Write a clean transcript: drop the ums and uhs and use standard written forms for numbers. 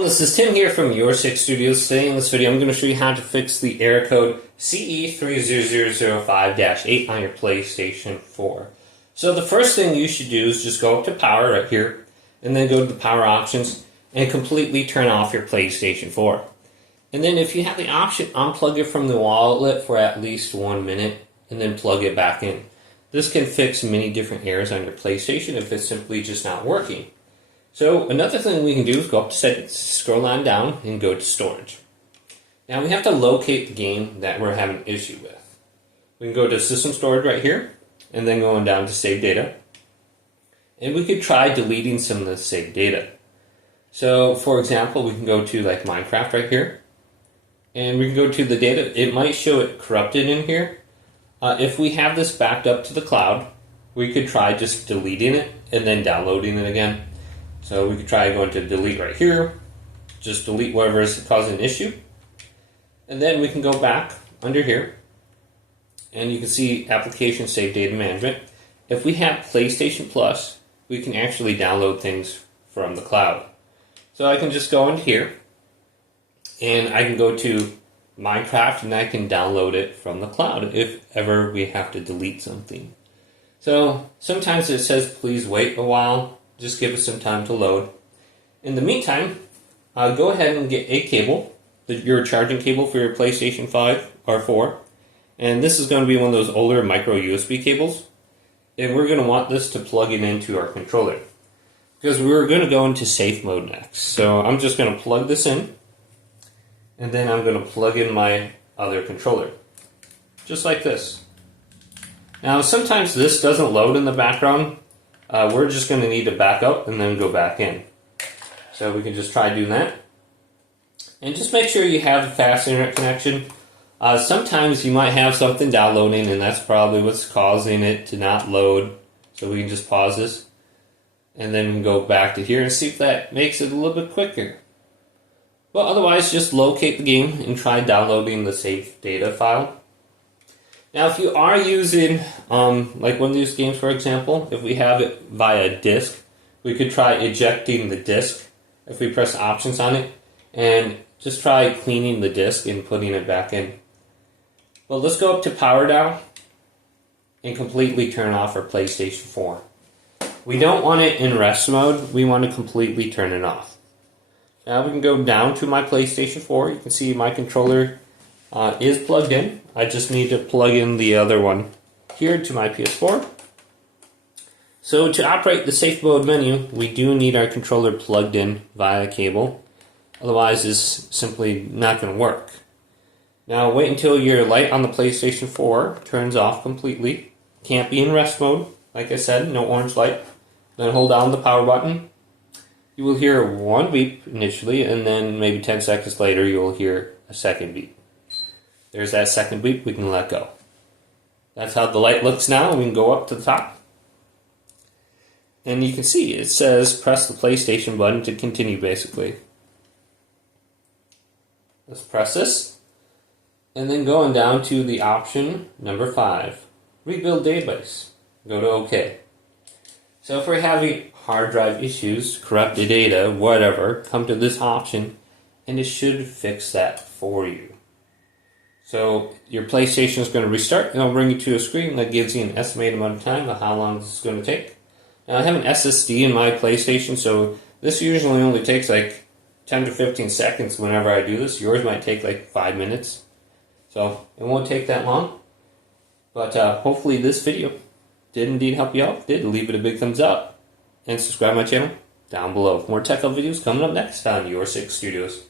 This is Tim here from Your 6 Studios. Today in this video I'm going to show you how to fix the error code CE-30005-8 on your PlayStation 4. So the first thing you should do is just go up to power right here and then go to the power options and completely turn off your PlayStation 4. And then if you have the option, unplug it from the wall outlet for at least 1 minute and then plug it back in. This can fix many different errors on your PlayStation if it's simply just not working. So another thing we can do is go up to settings, scroll on down, and go to storage. Now we have to locate the game that we're having an issue with. We can go to system storage right here, and then going down to save data. And we could try deleting some of the saved data. So for example, we can go to like Minecraft right here, and we can go to the data. It might show it corrupted in here. If we have this backed up to the cloud, we could try just deleting it and then downloading it again. So we could try going to delete right here, just delete whatever is causing an issue. And then we can go back under here, and you can see application save data management. If we have PlayStation Plus, we can actually download things from the cloud. So I can just go into here, and I can go to Minecraft, and I can download it from the cloud if ever we have to delete something. So sometimes it says please wait a while. Just give it some time to load. In the meantime, go ahead and get a cable, your charging cable for your PlayStation 5 or 4. And this is going to be one of those older micro USB cables. And we're going to want this to plug it into our controller, because we're going to go into safe mode next. So I'm just going to plug this in, and then I'm going to plug in my other controller, just like this. Now sometimes this doesn't load in the background. We're just going to need to back up and then go back in. So we can just try doing that. And just make sure you have a fast internet connection. Sometimes you might have something downloading, and that's probably what's causing it to not load. So we can just pause this, and then we can go back to here and see if that makes it a little bit quicker. But otherwise, just locate the game and try downloading the saved data file. Now, if you are using, like one of these games, for example, if we have it via disk, we could try ejecting the disk if we press options on it, and just try cleaning the disk and putting it back in. Well, let's go up to power down and completely turn off our PlayStation 4. We don't want it in rest mode, we want to completely turn it off. Now we can go down to my PlayStation 4. You can see my controller is plugged in. I just need to plug in the other one here to my PS4. So to operate the safe mode menu, we do need our controller plugged in via cable. Otherwise, it's simply not going to work. Now wait until your light on the PlayStation 4 turns off completely. Can't be in rest mode. Like I said, no orange light. Then hold down the power button. You will hear one beep initially, and then maybe 10 seconds later you will hear a second beep. There's that second beep, we can let go. That's how the light looks now. We can go up to the top. And you can see it says press the PlayStation button to continue, basically. Let's press this. And then going down to the option number 5, rebuild database. Go to OK. So if we're having hard drive issues, corrupted data, whatever, come to this option and it should fix that for you. So your PlayStation is going to restart, and it'll bring you to a screen that gives you an estimated amount of time of how long this is going to take. Now I have an SSD in my PlayStation, so this usually only takes like 10 to 15 seconds whenever I do this. Yours might take like 5 minutes. So it won't take that long. But hopefully this video did indeed help you out. If it did, leave it a big thumbs up. And subscribe to my channel down below. More tech videos coming up next on Your 6 Studios.